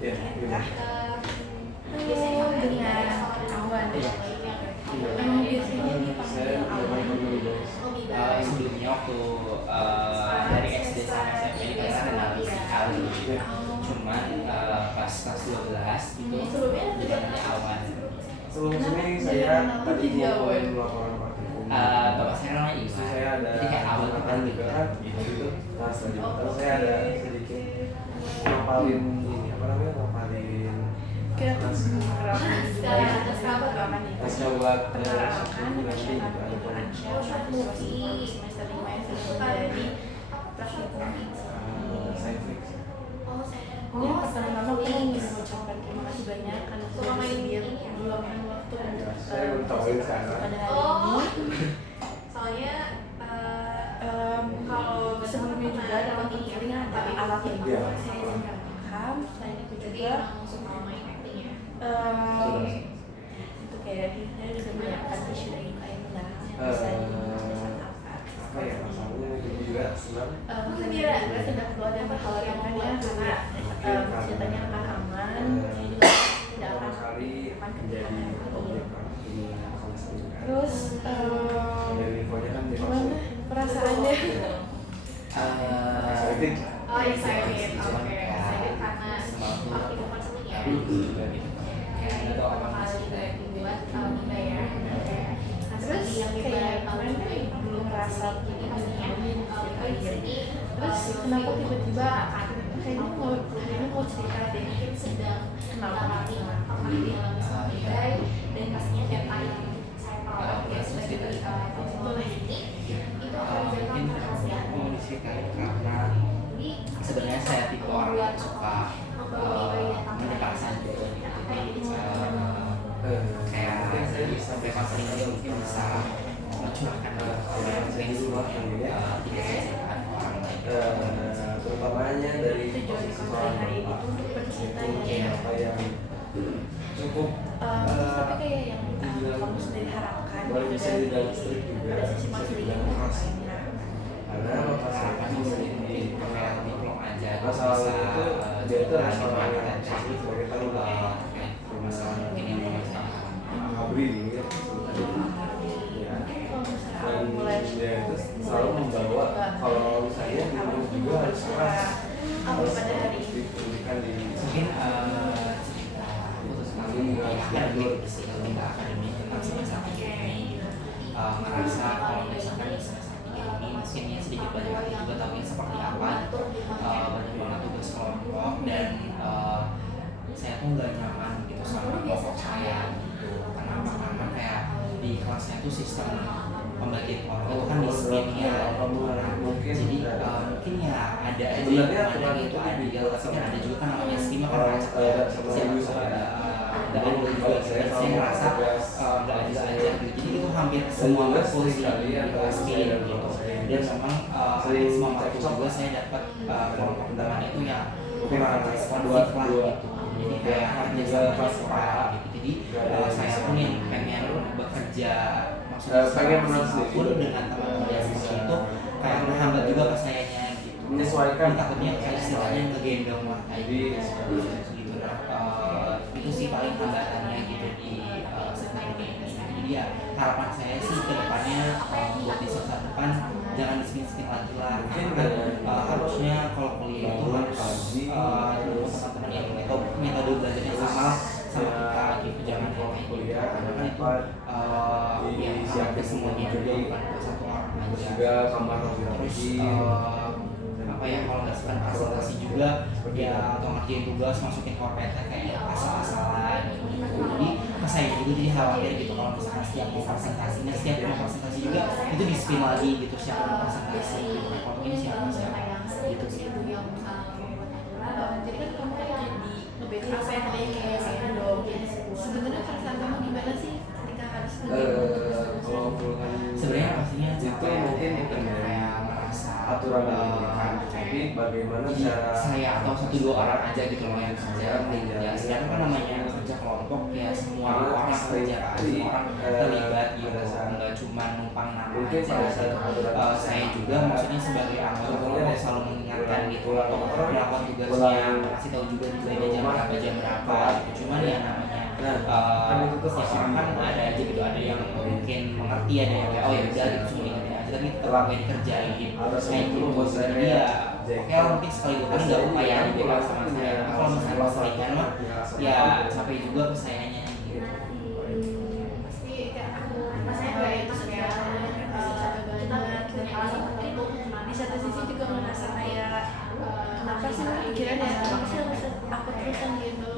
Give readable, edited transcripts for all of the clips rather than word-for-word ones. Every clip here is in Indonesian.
Ya, gimana? Dengan awan. Emang biasanya dipanggil awan. Sebelumnya waktu dari SD sampai SMP ini kita kenal si Kali, cuman pas kelas 12 itu dipanggilnya Awan. Sebelum ini saya tadi mau laporan praktikum. Bapak saya namanya Terus Iman, saya ada jadi kayak Awan kan juga kan gitu. Nah terus saya ada sedikit ngapalin ini apa namanya ngapalin naskah buat nanti saya fix. Ini pertama-tama aku ingin mengucapkan terima kasih banyak karena sudah bersedia meluangkan waktu untuk Saya belum tahuin sekarang. pada hari ini. Soalnya Kalau sebelumnya juga dalam ini ada alat yang Iya. saya tidak paham. Selain itu jadi juga emang suka main acting ya. untuk kayak saya juga menyiapkan tisu dari kainnya bisa ditulisan apa ya masalahnya juga senang. Gembira juga tidak perlu ada kekhawatiran ya karena ceritanya akan aman. Saya juga tidak akan kali akan menjadi kegiatan objek di kelas ini kan. Terus Dari infonya kan gimana perasaannya? Excited. Oh excited, Cuman oke. kayak Excited karena semangat waktu itu kan seni ya. kayak Itu pertama kali dibuat kita ya. Terus kayak kemarin kan belum merasa Jadi pastinya kita di sini terus kenapa tiba-tiba kayaknya mau cerita deh mungkin sedang kenapa mengalami mengalami sebagai dan pastinya data yang saya peroleh ya sebagai penjual ini itu akan menjadi mungkin rahasia. mau diceritakan karena Jadi sebenarnya saya tipe orang yang suka menyepakkan gitu. Kayak sampai masa ini mungkin bisa mencurahkan apa yang saya semua tidak saya ceritakan ke orang lain. Terutamanya dari tujuan posisi kamu seorang hari bapak itu untuk bercerita itu ya. apa yang cukup Tapi kayak yang kamu sendiri harapkan boleh bisa dari dibilang strict juga, pada sisi bisa materi dibilang itu keras. apa? Karena bapak saya Harapan itu sendiri kayak diplom aja masalah bisa itu dia itu adalah jalanin seorang yang aja disebut sebagai taruhan. masalah mungkin yang mau Abri ini ya. Dan dia itu selalu membawa kalau misalnya di rumah juga harus keras, harus pada hari ini diberikan di mungkin cerita putus kali akademik sih lebih ke akademik tentang semester 3 ini ngerasa kalau misalkan di semester 3 ini mungkin ya sedikit banyak juga tahu ya seperti apa banyak banget tugas kelompok dan saya tuh nggak nyaman gitu sama kelompok saya gitu. Kenapa? Karena kayak di kelasnya tuh sistem pembagian kelompok itu kan di spin ya. Jadi mungkin ya ada aja yang mana itu adil, tapi kan ada juga kan namanya spin kan macet nggak adil juga. Saya ngerasa nggak adil aja gitu. Jadi itu hampir semua matkul sih di spin gitu. Dan memang semua matkul juga saya dapat kelompok teman itu yang kurang responsif lah gitu. Jadi kayak kerja sama kurang gitu. Jadi saya pun yang pengen bekerja pengen pun dengan teman-teman yang itu kayak menghambat juga ke sayanya gitu. menyesuaikan. Jadi takutnya kayak istilahnya ngegendong lah kayak gitu. Nah, itu sih paling hambatannya gitu di segmen ini. Jadi ya harapan saya sih ke depannya buat di semester depan jangan di-spin lagi lah. Karena harusnya kalau kuliah itu harus teman-teman yang metode belajarnya sama kita gitu, jangan kayak kuliah karena kan itu ya siapin semuanya juga bukan satu orang aja. Juga kamar Terus apa ya kalau nggak sempat presentasi juga ya atau ngerjain tugas masukin korpetnya kayak asal-asalan gitu. Jadi saya juga jadi khawatir gitu kalau misalkan setiap mau presentasi juga itu di spin lagi gitu siapa mau presentasi kalau ini siapa gitu sih. jadi kan kamu kan jadi ngebeda apa yang ada kayak dong. Sebenarnya perasaan kamu gimana sih ketika harus kalau puluhan Sebenarnya pastinya itu mungkin bukan dari kayak merasa aturan yang diberikan, tapi bagaimana cara saya atau satu dua orang aja gitu loh yang kerja ya sekarang kan namanya kerja kelompok ya semua orang kerja kan semua orang terlibat gitu nggak cuma numpang nama mungkin pada saat aja. Saya juga maksudnya sebagai anggota kelompok selalu mengingatkan gitu untuk melakukan tugasnya kasih tahu juga di meja berapa jam berapa gitu. Cuman ya namanya kan itu tuh setiap orang kan ada aja gitu, ada yang mungkin mengerti, ada yang kayak oh ya udah gitu cuma diingetin aja tapi tetap kayak dikerjain kayak gitu. Jadi ya oke lah mungkin sekali dua kali nggak upaya dibilang sama saya. Nah, kalau misalnya persalinan mah ya capek juga ke sayanya gitu. Pasti kayak aku rasanya kayak itu kayak kita di satu sisi juga merasa kayak kenapa sih pikirannya kenapa sih harus aku terusan gitu.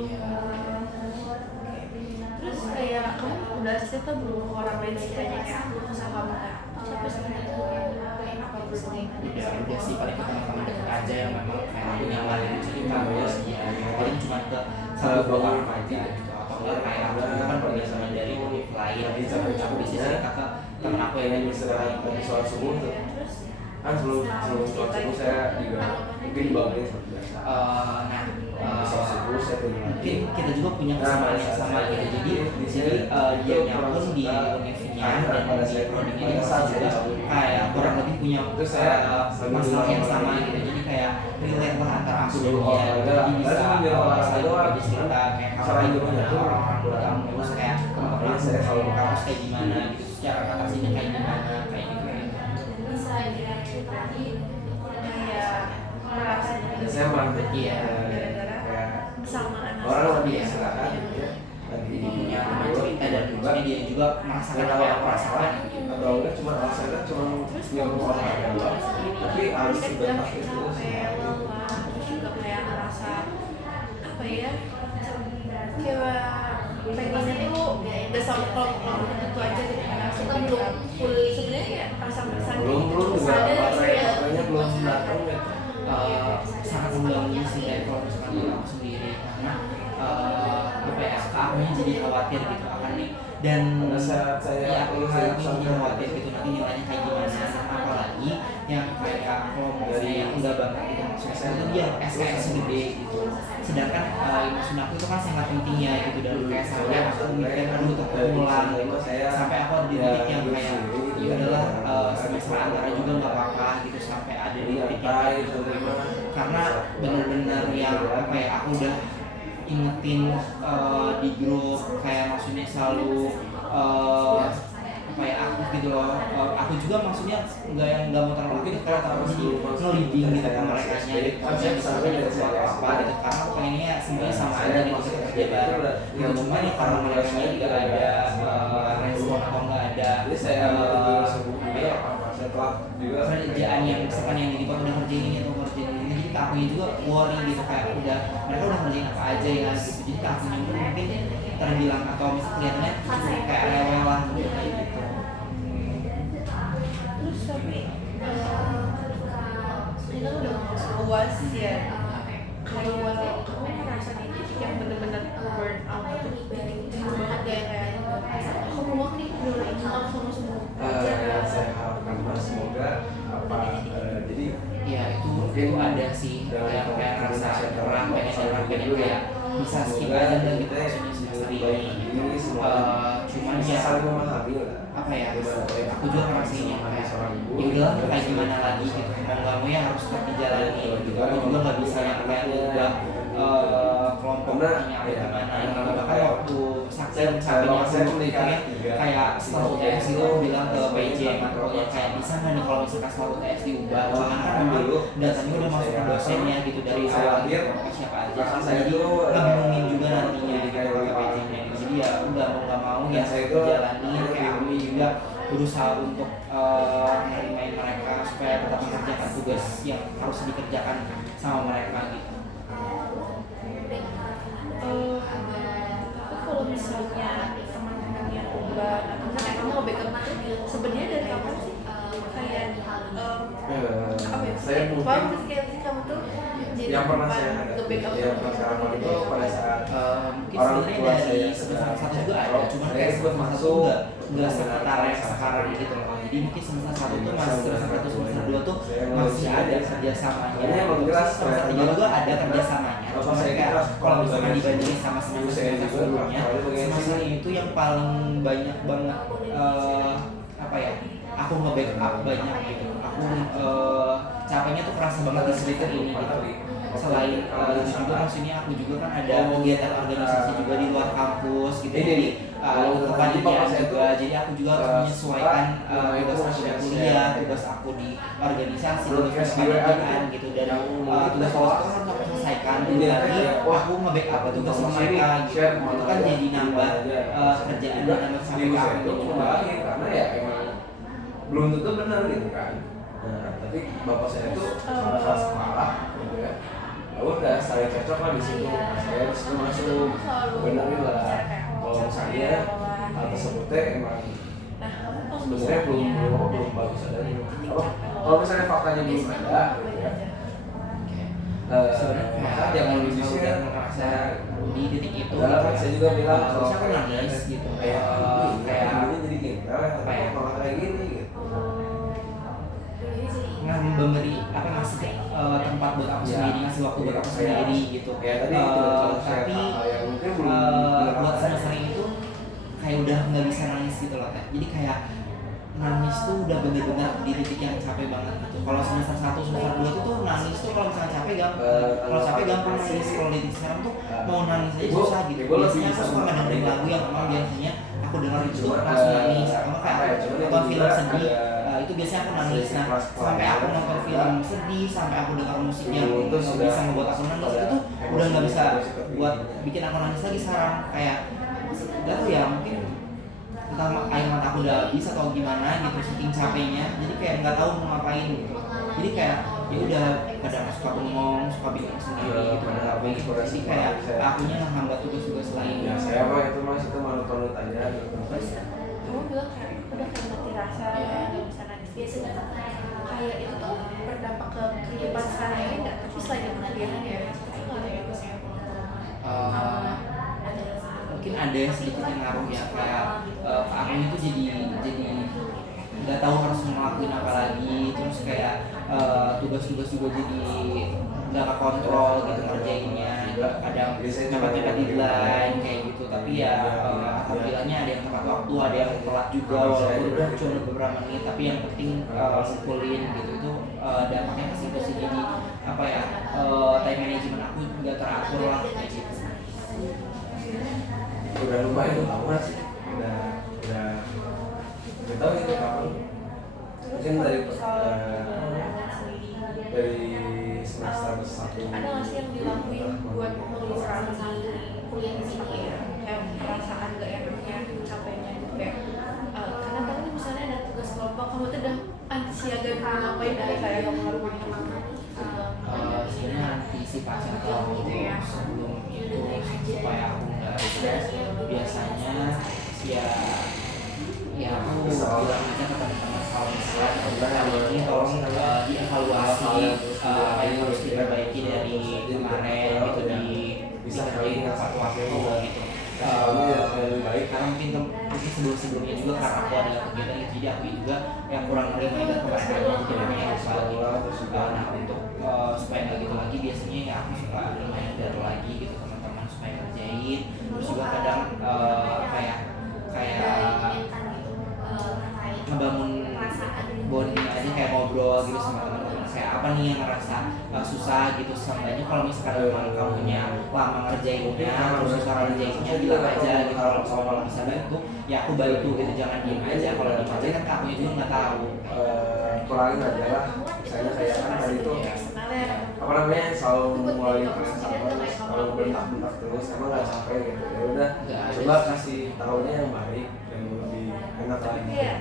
Terus kayak kamu udah cerita belum ke orang lain sekiranya kayak aku sama kamu kayak siapa sebenarnya apa belum? Udah sih paling ke teman-teman dekat aja yang memang kayak aku nyaman gitu cerita terus ya paling cuma ke satu dua orang aja gitu. Atau enggak kayak aku kan pembiasaan dari univ lain aku bisa cerita ke teman aku yang yang istirahat sholat subuh tuh kan sebelum sholat subuh saya juga mungkin bangunnya seperti biasa. Sholat subuh saya tuh Mungkin kita juga punya kesamaan yang sama gitu. Jadi dia pun di univnya dan di prodinya juga kayak kurang lebih punya masalah yang sama gitu. Jadi kayak relate lah antara aku dan dia. Jadi bisa saling berbagi cerita kayak kalau gimana orang-orang di kampus kayak teman-teman saya kalau di kampus kayak gimana gitu, secara kata sini kayak gimana kayak gitu. Kayak merasa saya merasa Iya. gara-gara kesamaan orang lebih Iya. silakan ya lagi Jadi punya teman cerita dan maksudnya dia juga merasakan apa yang aku rasakan gitu. atau enggak cuma alasannya cuma yang olahraga doang tapi harus sudah pakai itu kayak lelah terus juga kayak ngerasa apa ya kayak pengennya tuh udah sama kelompok itu aja gitu karena kita belum full sebenarnya ya perasaan-perasaan belum juga sadar sih ya baterainya belum datang ya Sangat mengganggu sih kayak kalau misalkan dari aku sendiri karena apa ya akunya jadi khawatir gitu akan nih dan pada saat saya aku jadi khawatir gitu nanti nilainya kayak gimana apalagi yang kayak kelompoknya yang enggak banget gitu maksudnya saya itu dia SKS gede gitu sedangkan ilmu sunat itu kan sangat penting ya gitu dan kayak sampai aku mikir aduh takut pulang gitu sampai aku ada di titik yang kayak ya adalah semester antara juga nggak apa-apa gitu sampai ada di titik yang karena benar-benar yang apa ya aku udah ingetin di grup kayak maksudnya selalu apa ya aktif gitu loh. Aku juga maksudnya nggak mau terlalu aktif karena terlalu jadi nge-leading gitu ke mereka nya gitu saya bisa dari sesuatu apa gitu karena aku pengennya semuanya sama aja gitu kerja bareng gitu cuma ya karena mereka juga ada respon atau nggak ada kerjaan yang misalkan yang di udah kerjain ini atau kerjain ini jadi akunya juga worry gitu kayak udah mereka udah kerjain apa aja ya gitu jadi akunya mungkin terbilang atau misalnya kelihatannya kayak rewel lah gitu kayak gitu. terus tapi kita udah luas ya kayak kamu merasa di titik yang bener-bener burn out banget ya kayak aku muak nih udah lagi muak sama semua yang saya harapkan mas semoga apa jadi Ya itu ada sih yang kayak rasa kurang pengen kayak bisa skip aja dan gitu maksudnya semester ini cuman ya saling memahami lah apa ya aku juga ngerasainnya kayak ya udahlah kayak gimana lagi gitu mau nggak mau ya harus tetap dijalani gitu aku juga nggak bisa yang kayak ubah kelompoknya apa gimana bahkan waktu saking capeknya aku mikirnya kayak setelah UTS itu bilang ke PJ makronya kayak bisa nggak nih kalau misalkan setelah UTS diubah bahkan kan dulu datanya udah masuk ke dosennya gitu dari awal kelompok siapa aja jadi ngebingungin juga nantinya di kayak PJ nya gitu jadi ya udah mau nggak mau ya saya jalanin kayak aku juga berusaha untuk nerimain mereka supaya tetap mengerjakan tugas yang harus dikerjakan sama mereka gitu. Tapi kalau misalnya teman-teman yang ubah atau misalnya kamu mau backup itu sebenarnya dari kapan sih kayak apa ya saya mungkin paham sih kayak kamu tuh jadi yang pernah saya nge-backup yang pernah saya lakukan itu pada saat Mungkin orang sebenarnya tua dari saya semester satu juga ada, cuman kayak ikut semester satu masuk nggak seketar yang sekarang gitu loh. Jadi mungkin semester satu tuh masih semester satu semester dua tuh masih ada kerjasamanya. Ini emang jelas Semester tiga juga ada kerjasamanya. Cuma kayak kalau misalkan dibandingin sama semester sebelumnya, semester ini tuh yang paling banyak banget apa ya? Aku nge-backup banyak gitu. Aku capeknya tuh kerasa banget di semester ini gitu. selain itu juga maksudnya aku juga kan ada kegiatan organisasi juga di luar kampus gitu. Jadi kepanitiaan juga. Jadi aku juga harus menyesuaikan tugas aku di kuliah, tugas aku di organisasi, tugas kepanitiaan gitu, dan tugas itu harus aku selesaikan. Jadi aku nge-backup tugas mereka gitu. Itu kan jadi nambah kerjaan dan nambah sampai ke aku juga. Karena ya emang belum tentu benar gitu kan. Nah, tapi bapak saya itu sama sekolah gitu ya. Udah saya cocok lah di situ. Saya di situ masuk, benerin lah. Kalau misalnya hal tersebutnya emang sebenarnya belum bagus adanya. Kalau misalnya faktanya belum ada, gitu ya. Sebenarnya yang mau udah merasa di titik itu, saya juga bilang kalau aku nangis gitu, kayak jadi gini, apa ya, kayak gini gitu. Memberi apa ngasih tempat buat aku sendiri, ngasih waktu buat aku sendiri gitu. Tadi tapi buat semester itu kayak udah nggak bisa nangis gitu loh, jadi kayak nangis tuh udah bener-bener di titik yang capek banget gitu. Kalau semester 1, semester 2 itu tuh nangis tuh kalau misalnya capek gampang, kalau capek gampang nangis. Kalau di titik sekarang tuh mau nangis aja susah gitu. Biasanya aku suka dengerin lagu yang memang biasanya aku denger itu langsung nangis. Kalau kayak nonton film sedih, itu biasanya aku nangis. Nah, sampai aku nonton film sedih, sampai aku dengar musik yang nggak bisa membuat aku nangis, itu tuh udah nggak bisa buat bikin aku nangis lagi sekarang. Kayak nggak tahu ya, mungkin entah air mata aku udah bisa atau gimana gitu, saking capeknya. Jadi kayak nggak tahu mau ngapain gitu. Jadi kayak ya udah kadang suka bengong, suka bingung sendiri gitu, ngapain gitu. Jadi kayak akunya menghambat tugas-tugas lain. Ya saya mah itu mas itu manut aja gitu. Kamu bilang kayak udah kayak mati rasa, nggak bisa nangis. Biasanya kayak itu tuh berdampak ke kehidupan sekarang ini nggak? Tapi selain itu kegiatan ya, mungkin ada sedikit yang ngaruh ya, kayak aku itu jadi nggak tahu harus ngelakuin apa lagi, terus kayak tugas-tugas juga jadi nggak kekontrol gitu ngerjainnya, kadang mepet-mepet deadline kayak gitu. Tapi ya alhamdulillahnya ada yang tepat waktu, ada yang telat juga walaupun udah cuma beberapa menit, tapi yang penting ngumpulin gitu. Itu dampaknya ke situ sih, jadi apa ya, time management aku nggak teratur lah kayak gitu. Udah lumayan lama sih, udah nggak tahu itu kapan. Mungkin dari semester 1. ada nggak sih yang dilakuin buat mengurangi kuliah di sini ya, kayak perasaan nggak enaknya, capeknya gitu kayak karena kan misalnya ada tugas kelompok, kamu tuh udah anti-siaga dulu ngapain dari kayak kamu ngapain sebenarnya antisipasi atau sebelum itu supaya aku nggak stres, biasanya ya aku bilang aja ke teman-teman kalau misalnya ini tolong dievaluasi apa yang harus diperbaiki dari kemarin gitu, dikerjain tepat waktu gitu. Karena mungkin sebelumnya juga karena aku ada kegiatan itu, jadi aku juga yang kurang reminder kemarin aja, jadi pengen lupa gitu. Nah untuk supaya nggak gitu lagi, biasanya ya aku suka reminder lagi gitu teman-teman supaya ngerjain. Terus juga kadang kayak ngebangun bonding aja, kayak ngobrol gitu sama teman-teman, kayak apa nih yang ngerasa susah gitu. Seenggaknya kalau misalkan memang kamunya lama ngerjainnya, terus susah ngerjainnya, bilang aja gitu. Kalau bisa bantu ya aku bantu gitu, jangan diem aja. Kalau diem aja kan akunya juga nggak tahu. Kurangin aja lah, misalnya kayak kan tadi itu apa namanya, selalu mulai selalu bentak terus, emang nggak sampai gitu. Ya udah, coba kasih tahunya yang baik, yang lebih enak lagi. tapi ya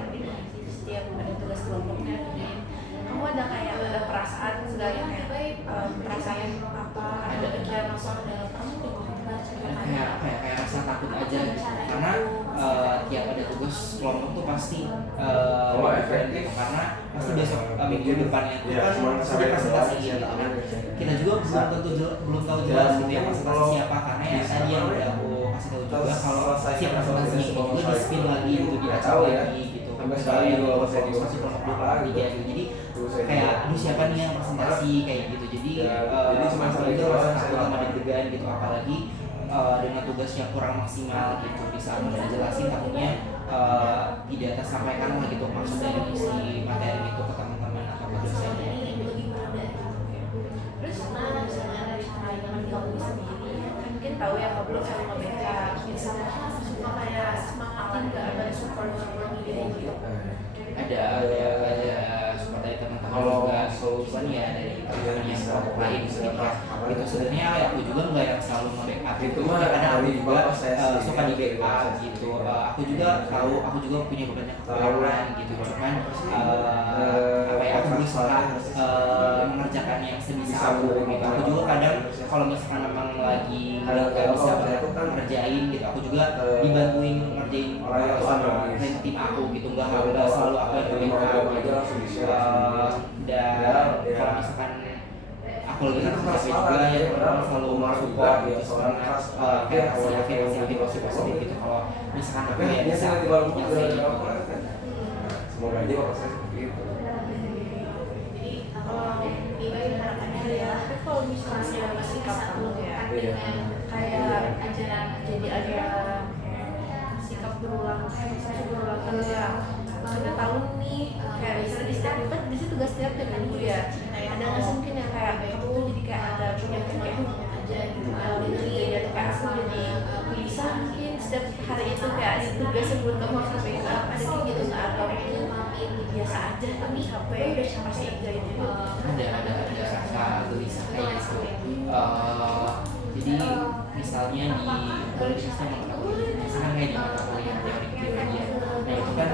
setiap ada tugas kelompoknya kamu ada kayak ada perasaan nggak yang kayak perasaan apa, ada pikiran apa dalam kamu kayak rasa takut aja gitu. Karena tiap ada tugas kelompok tuh pasti efektif, karena pasti besok minggu depannya itu kan pasti presentasi gitu kan. Kita juga belum tahu jelas gitu yang presentasi siapa, karena ya tadi yang udah aku kasih tahu juga kalau si presentasinya ini juga di spin lagi gitu, diacak lagi gitu. Sampai sekarang juga masih kelompok 2 gitu. Jadi kayak aduh siapa nih yang presentasi kayak gitu. Jadi cuma itu rasa takut sama deg-degan gitu, apalagi dengan tugasnya kurang maksimal gitu. Bisa udah jelasin takutnya tidak tersampaikan lah gitu maksud dari isi materi itu ke teman-teman atau ke dosennya. terus misalnya ada tahu ya kalau belum selalu nge-backup gitu, suka kayak semangatin nggak ada support gitu. ada support dari teman-teman juga, cuman ya dari teman yang kelompok lain gitu ya. Itu sebenarnya aku juga nggak yang selalu nge-backup Itu gitu, mah kadang aku dari juga bapak saya sih, suka di dari bapak backup saya gitu. Aku juga tahu, aku juga punya banyak kekurangan gitu, cuman apa ya, aku berusaha mengerjakan yang sebisa aku gitu. Aku juga kadang kalau misalkan memang lagi nggak bisa ngerjain gitu, aku juga dibantuin ngerjain sama tim aku gitu, nggak selalu aku yang ngerjain gitu. Dan kalau misalkan aku lagi capek juga ya, teman-teman selalu support gitu, semangat kayak afirmasi positif gitu. Kalau misalkan aku ya bisa nyelesain gitu. Semoga aja bapak saya seperti itu. Jadi kalau ibarat harapannya ya, tapi kalau misalnya bersikap dulu ya, kayak ajaran jadi ada sikap berulang, kayak misalnya berulang kayak kita tahu nih, kayak misalnya di setiap kan di situ tugas setiap dengan itu ya, ada nggak sih mungkin yang kayak kamu tuh jadi kayak ada punya kayak aja gitu, jadi atau kayak aku jadi bisa mungkin setiap hari itu kayak ada tugas yang buat kamu harus backup, ada kayak gitu nggak, atau mungkin biasa aja tapi capek pasti enggak itu. Ada rasa gelisah kayak gitu. Jadi misalnya di kalau sistem mengetahui, misalkan kayak di mata kuliah teori kepribadian, nah itu kan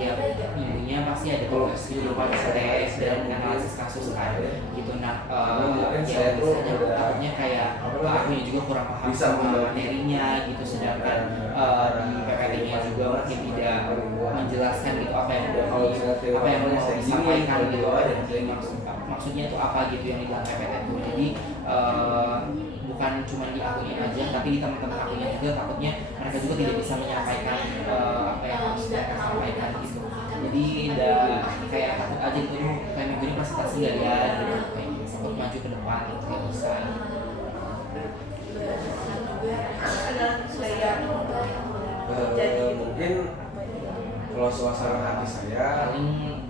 tiap minggunya pasti ada tugas berupa tes dan analisis kasus kan gitu. Nah ya biasanya takutnya kayak akunya juga kurang paham sama materinya gitu, sedangkan di PPT-nya juga mungkin tidak menjelaskan gitu apa yang mau disampaikan gitu, maksudnya itu apa gitu yang di dalam PPT itu. Jadi bukan cuma di akunya aja, tapi di teman-teman akunya juga, takutnya mereka juga tidak bisa menyampaikan apa yang harus mereka sampaikan gitu. Jadi kayak takut aja gitu, kayak minggu ini presentasi nggak ya gitu, kayak takut maju ke depan gitu, nggak bisa. Jadi Mungkin kalau suasana hati saya Paling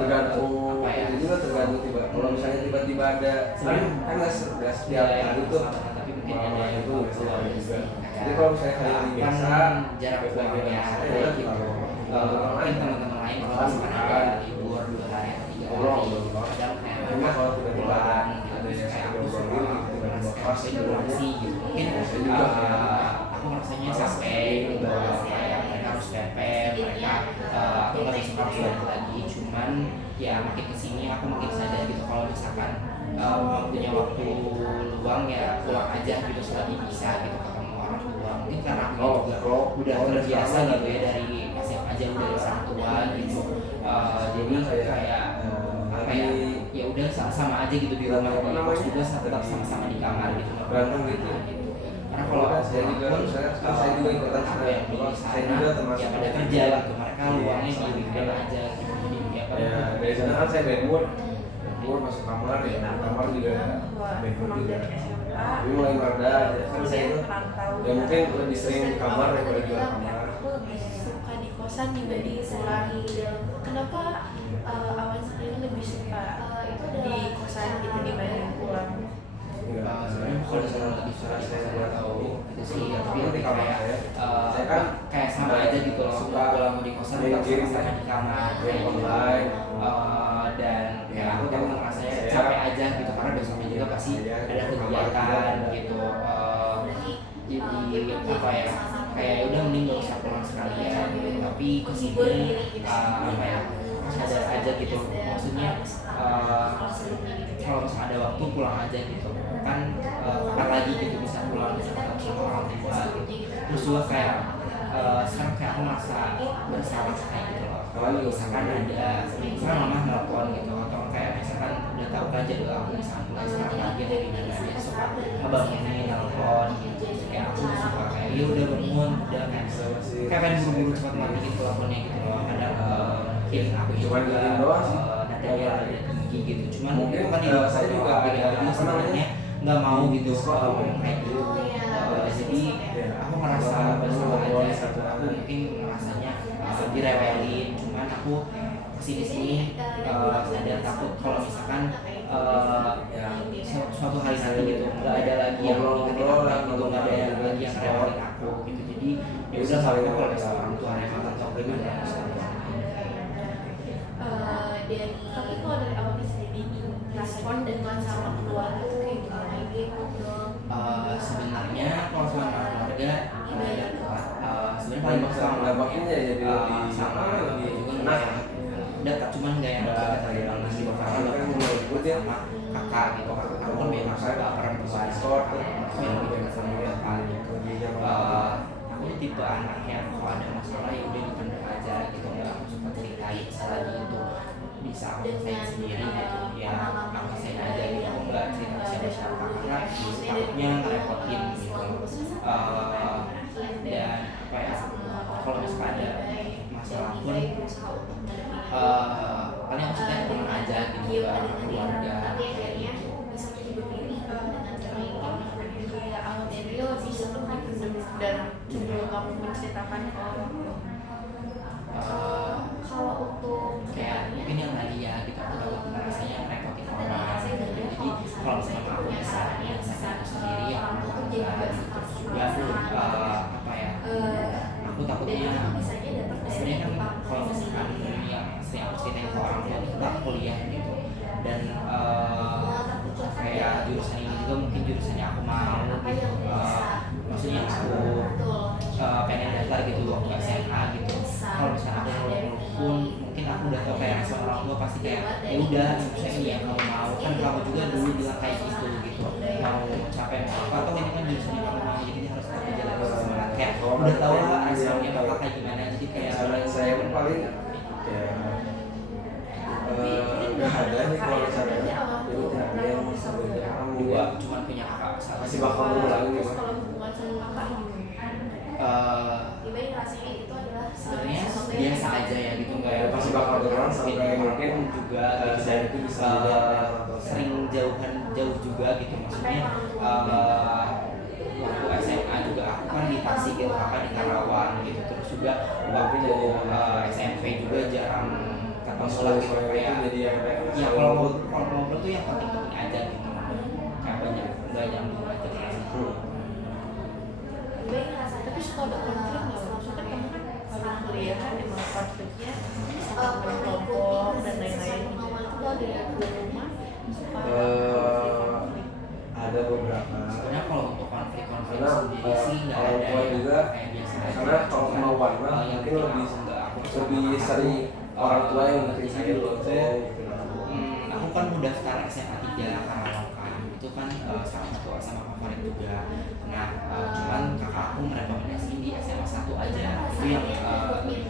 tergantung apa ya? itu juga tergantung kalau misalnya tiba-tiba ada kan nggak setiap hari tuh tapi mungkin ada malam yang itu nggak setiap hari juga. kayak Jadi kalau misalnya hari ini biasa jarak pulang ya kayak gitu. Mungkin teman-teman lain kalau misalkan ada libur 2 hari atau 3 hari, kadang kayak cuma kalau tiba-tiba pulang ada gitu, yang kayak saya aku suka ngobrolin merasa durasi gitu. Mungkin aku rasanya capek gitu, kayak mereka harus PP, mereka aku nggak bisa harus balik lagi. Cuman ya makin kesini aku makin sadar gitu, kalau misalkan punya waktu luang ya pulang aja gitu selagi bisa gitu, ketemu orang tua. Mungkin karena aku juga udah terbiasa gitu ya dari SMA aja udah orang tua gitu. Jadi kayak apa ya udah sama aja gitu di rumah, di kos juga tetap sama-sama di kamar gitu, berantem gitu. karena kalau saya juga saya juga ikutan yang di saya sana juga termasuk ya pada kerja gitu, mereka luangnya di weekend aja gitu. Jadi ya dari sana kan saya bad mood masuk kamar ya, kamar juga bad mood juga. Tapi mulai mereda kan saya itu ya mungkin lebih sering di kamar daripada di luar kamar. Aku lebih suka di kosan dibanding pulang. Kenapa Awan sendiri lebih suka di kosan gitu dibanding pulang? Sebenarnya kalau misalnya lebih suka saya nggak tahu itu sih, tapi di lebih kamar kayak saya kan kayak sama aja gitu loh, suka pulang di kosan tetap sama-sama di kamar kayak gitu. online Dan kayak aku tuh rasanya capek aja gitu, karena besoknya juga pasti ada kegiatan gitu. Jadi apa ya, kayak udah mending gak usah pulang sekalian gitu, tapi kesini apa ya, sadar aja gitu, maksudnya kalau misalnya ada waktu pulang aja gitu kan, kapan lagi gitu bisa pulang, bisa ketemu sama orang tua gitu. Terus juga kayak sekarang kayak aku merasa bersalah kayak gitu loh, kalau misalkan ada misalkan mama nelfon gitu, atau kayak misalkan udah tahu kan jadwal aku misalkan mulai sekarang lagi dari mana, dia suka ngebangunin nelfon gitu. Kayak aku suka kayak ya udah bangun, udah kayak pengen buru-buru cepat mati gitu teleponnya gitu loh. Kadang feeling aku juga nadanya ada tinggi gitu, cuman mungkin kan di luar saya juga ada sebenarnya nggak mau gitu kayak gitu. Jadi aku ngerasa bersalah aja, aku mungkin ngerasanya direwelin, cuman aku kesini sadar takut kalau misalkan suatu hari nanti gitu nggak ada lagi yang ingetin aku gitu, nggak ada ya udah saling kalau misalnya orang tua emang atau gimana Tapi kalau dari awalnya sendiri respon dengan sama keluarga tuh kayak gimana? Sebenarnya kalau sama keluarga dekat sebenarnya paling masalah dampaknya jadi lebih sama lebih juga enak. dekat cuman gak yang dekat kayak masih Karena kan menurut dia sama kakak gitu aku kan punya kakak gak perempuan aku yang lebih dekat sama kakak gitu aku tipe anak yang kalau ada masalah ya udah dipendam aja gitu nggak aku suka ceritain selagi itu bisa aku selesaiin sendiri gitu ya aku selesaiin aja gitu aku nggak cerita ke siapa-siapa karena takutnya ngerepotin gitu dan apa ya kalau misalnya ada masalah pun paling aku ceritain teman aja gitu ke keluarga Kayak awal dari lo lebih seneng dipendam dan sebelum kamu menceritakan ke orang tua. Kalau untuk kayak mungkin yang tadi ya gitu aku takut rasanya repotin orang gitu. Jadi kalau misalnya aku bisa menyelesaikan itu sendiri ya aku lakukan terus juga apa ya aku takutnya sebenarnya kan kalau misalkan yang sering aku ceritain ke orang tua itu aku kuliah gitu dan kayak jurusan ini juga mungkin jurusannya aku mau gitu maksudnya aku pengen daftar gitu waktu SMA gitu kalau misalnya aku ngeluh pun mungkin aku udah tau kayak respon orang tua pasti kayak ya udah misalnya ini yang kamu mau kan kamu juga dulu bilang kayak gitu mau capek mau apa atau ini kan jurusan yang kamu mau jadi harus tetap jalan terus semangat kayak udah tau lah responnya bakal kayak gimana jadi kayak saya pun paling ya nggak ada nih kalau misalnya itu tidak ada yang bisa belajar kamu dua cuma punya kakak satu masih bakal ngulang Terus gitu. kalau hubungan sama kakak gimana? dibanding rasanya itu adalah sebenarnya biasa aja ya gitu nggak ya Pasti bakal berulang sampai mungkin juga saya itu bisa jadi atau sering jauh juga gitu maksudnya waktu SMA juga aku kan di Tasik gitu kakak di Karawang gitu terus juga waktu SMP juga jarang ketemu lah gitu kayak jadi yang ya kalau ngobrol tuh yang penting-penting aja gitu kayak banyak nggak nyambung aja dibanding rasanya Tapi suka ada konflik nggak? Maksudnya kamu kan kalau kuliah kan emang konfliknya sama kelompok dan lain-lain. Itu ada yang di rumah suka konflik. ada beberapa sebenarnya kalau untuk konflik-konflik karena sendiri sih nggak orang ada tua ya juga kayak biasa aja. karena kalau kemauan mah yang mungkin lebih enggak aku lebih sering orang tua yang ngerti saya dulu saya aku kan udah daftar SMA 3 Karawang kan itu kan salah satu SMA favorit juga nah cuman kakak aku merekomendasiin di SMA 1 aja itu yang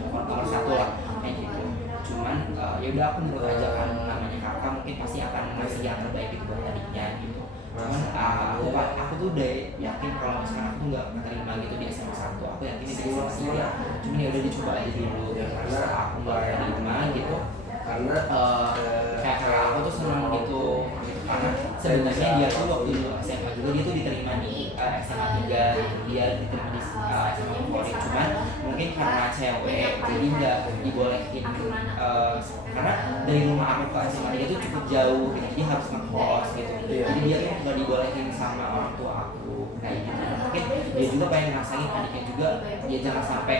nomor 1 lah kayak gitu cuman ya udah aku nurut aja kan namanya kakak mungkin pasti akan ngasih yang terbaik gitu buat adiknya gitu cuman aku tuh udah yakin kalau misalkan aku nggak keterima gitu di SMA 1 aku yakin di SMA 3 cuman ya udah dicoba aja dulu karena aku nggak keterima gitu karena kayak kakak aku tuh seneng gitu karena sebenarnya dia tuh waktu dulu SMA juga dia tuh diterima di SMA 3 gitu. Dia diterima di SMA favorit cuman mungkin karena cewek jadi nggak dibolehin karena dari rumah aku ke SMA 3 tuh cukup jauh gitu jadi harus ngekos gitu jadi dia tuh nggak dibolehin sama orang tua aku kayak gitu mungkin dia juga pengen ngerasain adiknya juga dia jangan sampai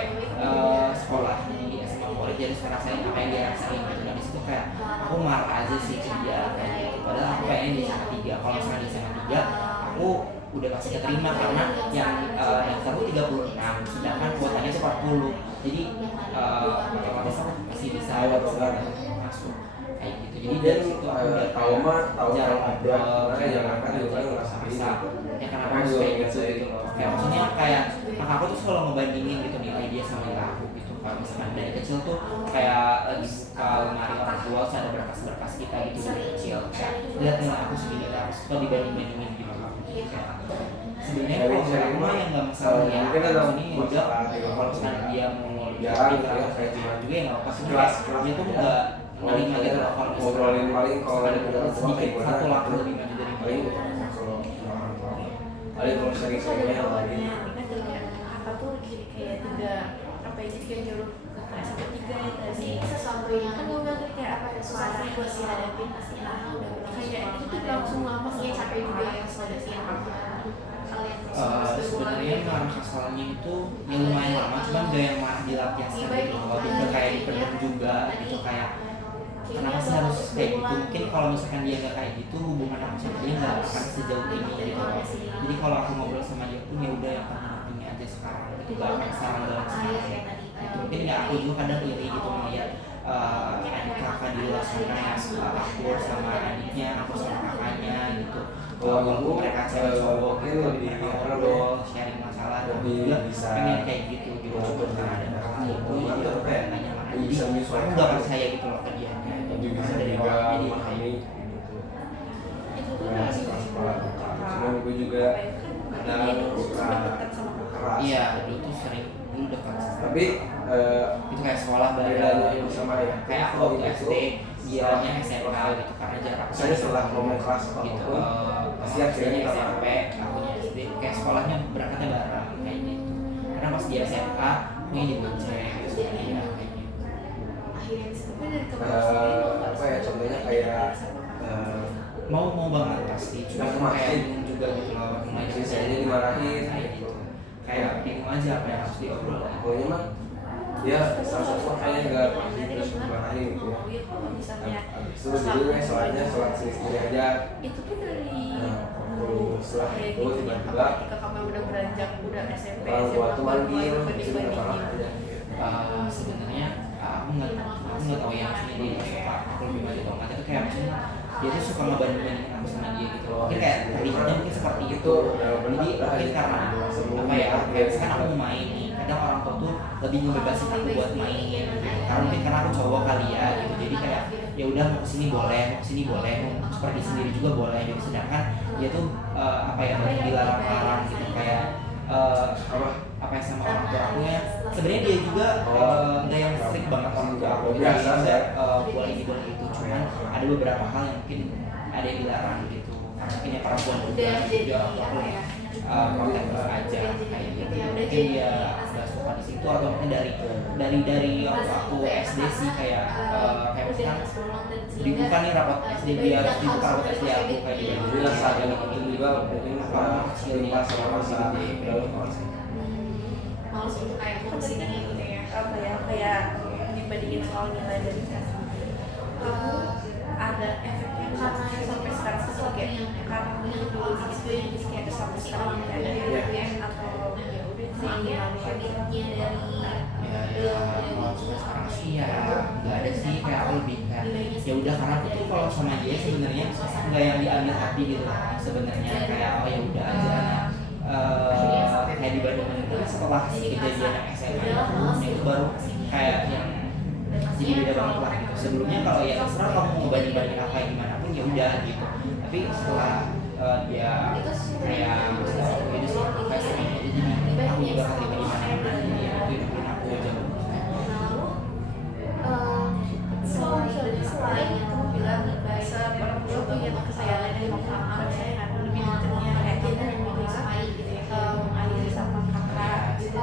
sekolah di SMA favorit jadi harus ngerasain apa yang dia rasain gitu dan disitu kayak aku marah aja sih ke dia kayak gitu padahal aku pengen di SMA 3 kalau misalnya di SMA 3 aku udah pasti keterima karena yang daftar tuh 36 sedangkan kuotanya itu 40 jadi otomatis aku pasti bisa masuk kayak gitu jadi dari situ aku udah tahu mah tahu jarang ada ngobrol karena jangan kan juga nggak bisa ya karena aku Kan suka juga gitu gitu loh kayak maksudnya kayak kakak aku tuh selalu ngebandingin gitu nilai dia sama nilai aku gitu kalau misalkan dari kecil tuh kayak lagi buka lemari orang tua terus ada berkas-berkas kita gitu dari kecil kayak lihat nilai aku segini aku suka dibanding-bandingin gitu kayak sebenarnya kalau misalnya mah yang nggak masalah ya mungkin ada ini udah kalau misalnya dia mau jarang gitu ya, kayak cuma juga yang nggak pas kelas dia tuh nggak nerima gitu loh kalau misalnya ngobrolin paling kalau ada sedikit satu langkah lebih maju dari paling mereka kalau orang tua paling kalau sering-seringnya yang lagi Ini kan dari kakak tuh jadi kayak tidak apa ya jadi kayak nyuruh ke SMA 3 ya tadi sesuatu yang kan gue bilang tadi kayak apa ya susah susah buat dihadapin pasti udah kayak itu tuh langsung lama sih capek juga yang sudah sih sebenarnya mah karena kesalnya itu ya lumayan lama, cuman gak yang marah dilampiaskan gitu loh, udah kayak dipendam juga gitu, kayak kenapa sih harus kayak gitu. Mungkin kalau misalkan dia gak kayak gitu, hubungan aku sama dia gak akan sejauh ini gitu loh. Jadi kalau aku ngobrol sama dia pun ya udah yang penting aja sekarang itu, gak akan salah dalam sekarang gitu. Mungkin ya aku juga kadang iri gitu melihat adik kakak di luar sana yang aku sama adiknya, aku sama kakaknya gitu. Walaupun mereka cewek cowok gitu, mereka ngobrol, sharing masalah, dan juga pengen kayak gitu gitu. Cuma karena ada masalah itu, ya kayak nggak nyaman aja. Jadi aku nggak percaya gitu loh ke dia. lebih bisa Dari juga awal jadi memahami kayak gitu. itu tuh Nah, dari sekelas kepala cuman gue juga ada suka dekat sama kakak. keras. iya, dulu tuh sering dulu dekat. Tapi Itu kayak sekolah bedanya bareng itu sama ya. kayak aku waktu SD, dianya SMA gitu karena jarak Misalnya setelah ngomong keras gitu. apapun, pasti akhirnya Dia kita SMP, akunya SD, kayak sekolahnya berangkatnya bareng kayak gitu. Karena pas di SMA, aku di bonceng gitu, ya kayak gitu. Tapi dari kamu sendiri mau nggak apa ya contohnya kayak Mau banget pasti, cuma Yang kemarin. kayak bingung juga gitu loh. misalnya dimarahin Kayak gitu. Kayak bingung aja apa yang harus diobrol. pokoknya mah dia salah satu makanya nggak pasti terus dimarahin gitu ya. mau ya kalau misalnya Abis itu jadi soalnya sholat sendiri aja. itu tuh dari Nah, setelah kayak itu gitu, tiba-tiba ketika kamu udah beranjak udah SMP orang tua tuh baru mulai manggil, berbanding itu nggak salah bandingin aja. Sebenarnya aku nggak tahu yang sini dia suka aku lebih maju atau enggak, itu kayak maksudnya dia tuh suka ngebandingin aku sama dia gitu loh. Mungkin kayak terlihatnya mungkin seperti itu. Jadi mungkin karena apa ya, kayak misalkan aku mau main nih, kadang orang tua tuh lebih ngebebasin aku buat main gitu. Karena mungkin karena aku cowok kali ya gitu. Jadi kayak ya udah mau kesini boleh, mau kesini boleh, mau pergi sendiri juga boleh gitu. Sedangkan dia tuh apa ya, dilarang-larang gitu, kayak apa yang sama orang tua aku ya. Sebenarnya dia juga nggak yang strict banget orang tua aku gitu. Biasa Dia ya. boleh ini boleh itu, cuman ada beberapa hal yang mungkin ada yang dilarang gitu. Karena mungkin ya perempuan juga dia aku protective aja kayak gitu. Mungkin dia nggak suka di situ, atau mungkin dari waktu aku SD sih kayak misalkan dibuka nih rapat SD dia, terus dibuka rapat SD aku kayak gitu. Jadi rasa ada itu juga mungkin Kecil lupa nih sama masih masa gede dalam males untuk kayak fungsi gitu ya. apa ya kayak dibandingin soal nilai dari tes ada efeknya karena sampai sekarang tuh kayak karena dulu gitu yang kayak sampai sekarang kayak ada efeknya atau ya udah sih habitnya dari Kalau sekarang sih ya nggak ada sih, kayak aku lebih kayak ya udah, karena aku tuh kalau sama dia sebenarnya nggak yang diambil hati gitu sebenarnya, kayak oh ya udah aja. Kayak dibandingin itu setelah kejadian yang SMA itu baru kayak yang jadi beda banget lah gitu. Sebelumnya kalau ya terserah kamu mau banding apa yang gimana pun ya udah gitu, tapi setelah dia kayak oh ini sih kayak sama itu, jadi aku juga keterima di mana jadi ya itu yang bikin aku jauh. selain yang kamu bilang seorang tua punya kesayangan yang sama saya lebih dekatnya kayak kita yang bilang ayah sama kakak gitu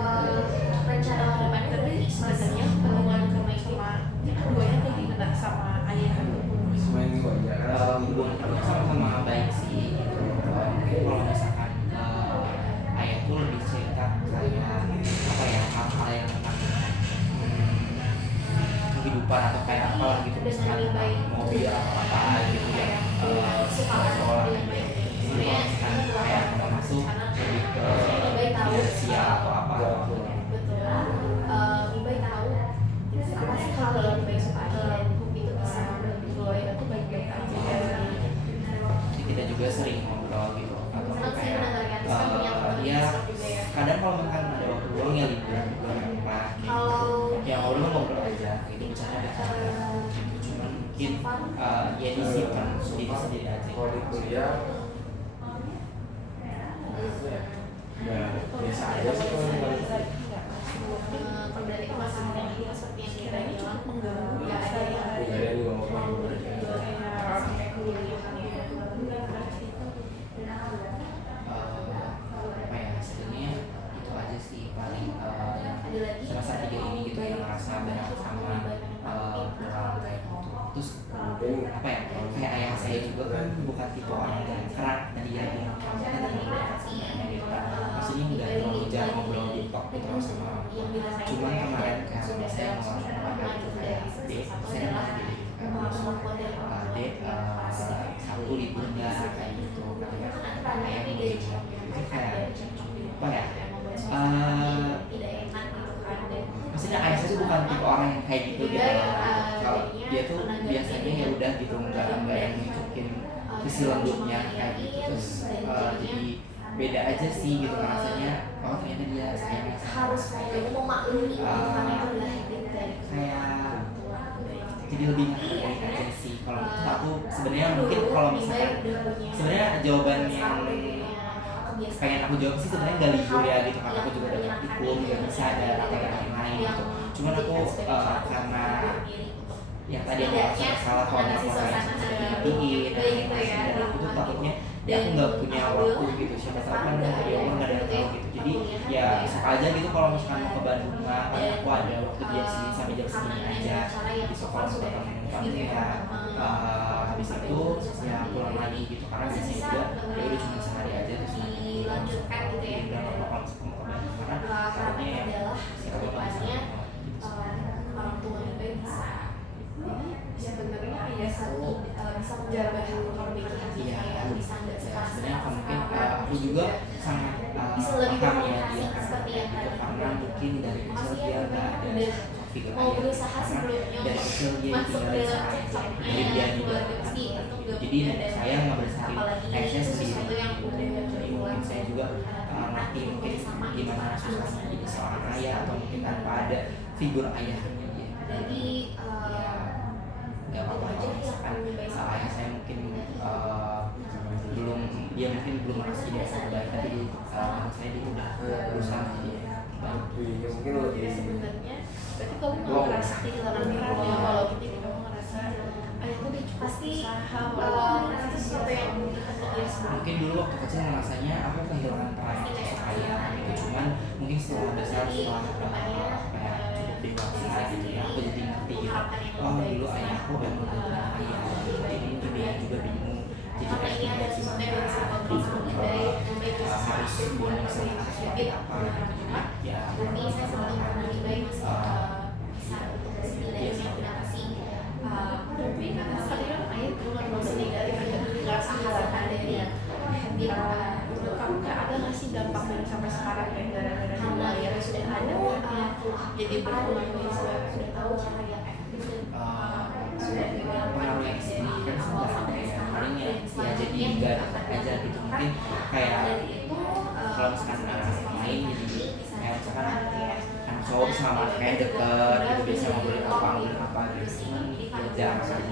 rencana ke depan tapi sebenarnya hubungan kamu sama keduanya kayak gimana sama ayah semua ini kok ya. Hubungan kami sama-sama baik sih gitu. Mungkin kalau misalkan ayah tuh lebih cerita kayak apa ya, hal-hal yang tentang kehidupan atau kayak apalah gitu, misalkan mobil atau apa gitu ya, sekolah gitu. Jadi kalau misalkan kayak udah masuk lebih ke finansial atau apa gitu. betul lebih baik tahu apa sih hal yang lebih baik supaya itu bisa keluarga tuh baik-baik aja Jadi kita juga sering ngobrol gitu, atau senang sih kayak mendengarkan terus kan punya teman ya juga ya. kadang kalau misalkan ada waktu luang ya liburan juga apa Kalau- ya ngobrol aja gitu, bercanda gitu. Cuman mungkin ya disimpan sendiri aja. Kalau di kuliah ya biasa aja sih kalau di kuliah. kalau berarti masih yang seperti yang kita bilang mengganggu nggak ada yang Nggak ada yang ngomong. Apa ya, sebenarnya itu aja sih paling yang semester 3 ini gitu yang ngerasa banyak sama hal kayak gitu. Terus Mungkin apa ya, kayak ayah saya juga kan bukan tipe orang yang keras tadi ya, maksudnya dari sebenarnya gitu kan, maksudnya nggak terlalu jarang cuman kemarin karena saya mau kayak dek saya masih dek Sabtu libur nggak kayak gitu katanya kayak gitu kayak apa ya maksudnya ayah saya tuh bukan tipe orang yang kayak gitu gitu kalau dia tuh biasanya ya udah gitu nggak yang nunjukin isi lembutnya kayak gitu terus jadi beda aja sih gitu rasanya oh ternyata dia sayang harus memaklumi kayak jadi lebih ngerti aja sih kalau itu aku sebenarnya mungkin kalau misalkan sebenarnya jawaban yang pengen aku jawab sih sebenarnya nggak libur ya gitu karena aku juga udah praktikum nggak bisa ada yang lain gitu cuman aku karena yang tadi aku merasa bersalah kalau aku kayak diingetin dan aku tuh takutnya ya aku nggak punya waktu gitu siapa tahu kan dari Allah nggak ada yang tahu gitu jadi ya besok aja gitu kalau misalkan mau ke Bandung kan aku ada waktu dia sini sampai jam segini aja gitu kalau misalkan mau ya habis itu ya pulang lagi gitu karena biasanya juga ya udah cuma sehari aja terus dilanjutkan gitu ya dan kalau misalkan mau ke Bandung karena takutnya ya siapa tahu bisa orang tua juga bisa sebenarnya ayah bisa jarang kalau bikin iya bisa nggak sebenarnya mungkin aku juga sangat bisa lebih paham ya berkomunikasi dia seperti yang gitu tadi karena mungkin dari kecil dia nggak ada figur mau ayah berusaha karena sebelumnya dari kecil dia masuk tinggal di dalam sana cocoknya jadi dia di keluarga bawah pasti itu nggak jadi mudah saya nggak besarin apalagi saya itu sendiri sesuatu yang udah jadi mungkin saya juga ngerti mungkin gimana susahnya jadi seorang ayah atau mungkin tanpa ada figur ayahnya dia jadi nggak apa-apa kalau misalkan ayah saya mungkin belum dia mungkin belum merasa dia baik tapi saya dia udah berusaha jadi baik ya mungkin lebih sebenarnya berarti kamu nggak ngerasa kehilangan peran ya kalau gitu kamu ngerasa ayah tuh dia cukup pasti usaha itu sesuatu yang dia mungkin dulu waktu kecil ngerasanya aku kehilangan peran sosok ayah gitu cuman mungkin setelah besar setelah kayak cukup dewasa gitu ya aku jadi ngerti gitu oh dulu ayah aku memang punya ayah jadi dia juga bingung jadi karena ini ada sesuatu yang bisa harus buat seperti apa ya ini saya selalu lebih baik bisa untuk kesini dari kenapa sih Kalian ayah bukan maksudnya dari ngerasa kehilangan dari menurut kamu kayak ada nggak sih dampak dari sampai sekarang ya gara-gara dulu ayah sudah ada jadi berkurang sudah tahu cara yang efektif dan pengaruh yang signifikan sebenarnya ya paling ya jadi nggak dekat aja gitu mungkin kayak kalau misalkan anak main jadi kayak misalkan anak cowok sama kayak deket gitu biasa ngobrolin apa gitu cuman ya jarang sekali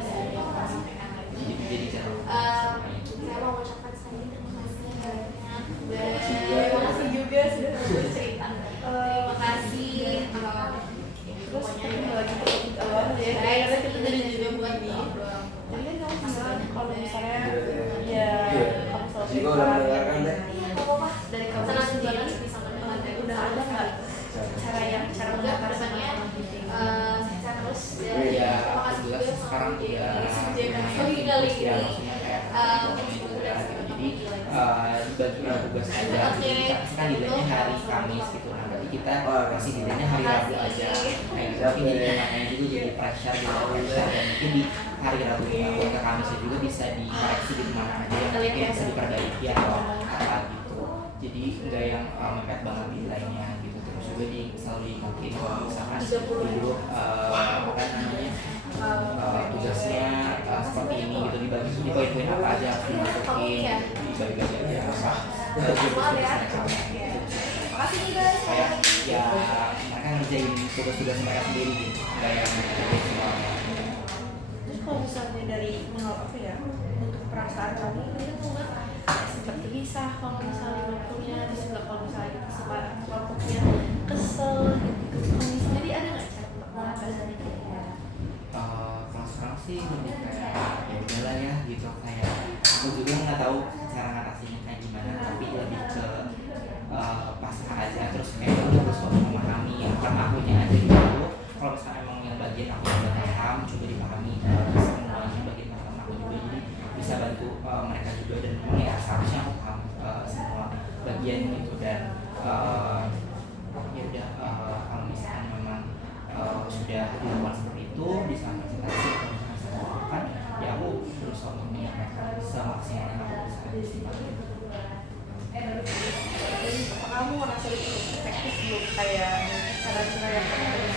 jadi jarang saya mau ucapkan sekali terima kasih banyak terima kasih juga sudah bercerita terima kasih terus kita lagi ke awal ya karena kita dari juga buat ini jadi kan kamu bilang kalau misalnya ya kamu selalu juga udah mendengarkan deh dari kamu sendiri udah ada nggak cara mengatasinya saya terus ya alhamdulillah sih sekarang udah lumayan fokus ya maksudnya kayak ngomongin juga gitu jadi dibagi tugas aja jadi kan deadline-nya hari Kamis gitu nah berarti kita kasih deadline-nya hari Rabu aja kayak gitu mungkin jadi makanya juga jadi pressure dan mungkin di hari Rabunya ke Kamisnya juga bisa dikoreksi di mana aja yang mungkin bisa diperbaiki atau apa gitu jadi enggak yang mepet banget deadline-nya gitu terus juga selalu diingetin kalau misalkan dulu apa namanya tugasnya seperti ini gitu dibagi di poin-poin apa aja harus dimasukin dibagi-bagi aja apa makasih nih guys kayak ya mereka ngerjain tugas-tugas mereka sendiri gitu nggak yang ngerjain semua terus kalau misalnya dari apa ya untuk perasaan kamu itu tuh nggak seperti bisa kalau misalnya waktunya terus juga kalau misalnya kita sama kelompoknya kesel gitu kamu sendiri ada nggak cara untuk mengatasi itu? Kalau sekarang sih lebih kayak ya udahlah ya gitu kayak aku juga nggak tahu cara ngatasinnya kayak gimana tapi lebih ke pasrah aja terus kayak udah harus memahami ya karena akunya aja gitu kalau misalnya emang yang bagian aku udah paham coba dipahami semuanya bagian paham aku juga jadi bisa bantu mereka juga dan memang ya seharusnya aku paham semua bagian gitu dan belum kayak cara-cara yang terbaik?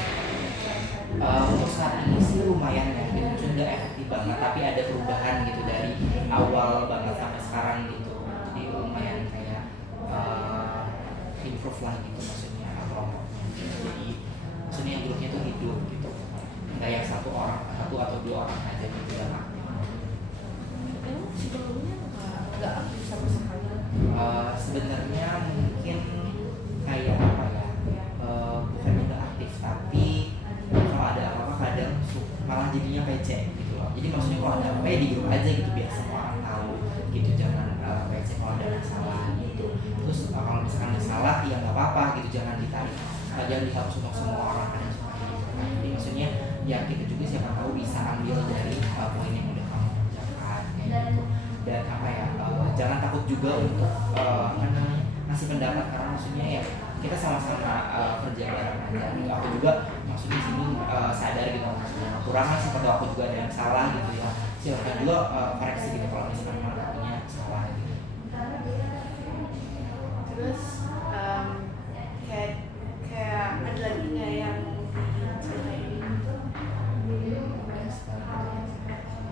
Untuk saat ini sih lumayan ya, gitu. Sudah efektif banget, tapi ada perubahan gitu dari awal banget sampai sekarang gitu. Jadi lumayan kayak improve lah gitu maksudnya kelompoknya. Jadi maksudnya grupnya tuh hidup gitu, nggak yang satu atau dua orang aja gitu yang aktif. Emang sebelumnya nggak aktif sama sekali? Sebenarnya mungkin kayak apa ya, bukannya nggak aktif tapi kalau ada apa-apa kadang malah jadinya PC gitu loh. Jadi maksudnya kalau ada apa ya di grup aja gitu biar semua orang tahu gitu, jangan PC kalau ada masalah gitu. Terus kalau misalkan ada salah ya nggak apa-apa gitu, jangan ditarik, jangan dihapus untuk semua orang kan suka gitu kan. Jadi maksudnya ya kita juga siapa tahu bisa ambil dari poin yang udah kamu kerjakan kayak gitu. Dan apa ya, jangan takut juga untuk ngasih pendapat, karena maksudnya ya kita sama-sama kerja bareng aja gitu. Aku juga maksudnya di sini sadar gitu maksudnya kekurangan, siapa tahu aku juga ada yang salah gitu ya, silakan juga koreksi gitu kalau misalkan artinya salah gitu. Terus kayak ada lagi nggak yang diceritain?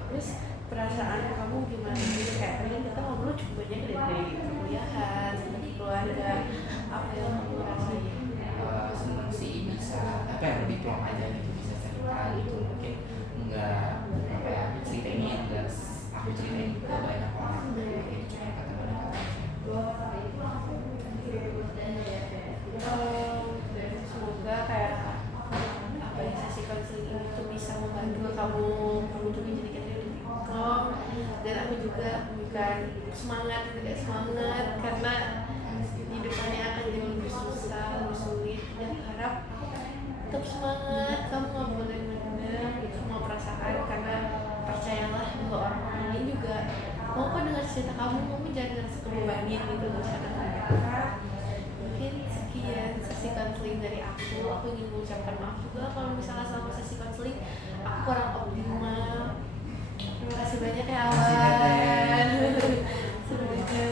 Terus perasaan kamu gimana gitu, kayak tadi kan kita ngobrol cukup banyak dari perkuliahan sampai keluarga, apa yang kamu rasain? Seneng sih bisa apa ya, lebih plong aja gitu, bisa cerita gitu, mungkin enggak apa ya, cerita ini yang enggak aku ceritain ke banyak orang gitu, cuma kata-kata Semoga kayak apa ya, sesi konseling ini tuh bisa membantu kamu juga jadi kayak lebih plong, dan aku juga bukan semangat karena di depannya akan jauh lebih susah, lebih sulit, dan harap tetap semangat, kamu nggak boleh mendem semua perasaan, karena percayalah bahwa orang lain juga mau kok dengar cerita kamu jangan ngerasa kebebanin gitu, nggak usah kenapa. Mungkin sekian sesi konseling dari aku ingin mengucapkan maaf juga kalau misalnya selama sesi konseling aku kurang optimal. Terima kasih banyak ya Awan. Sebenarnya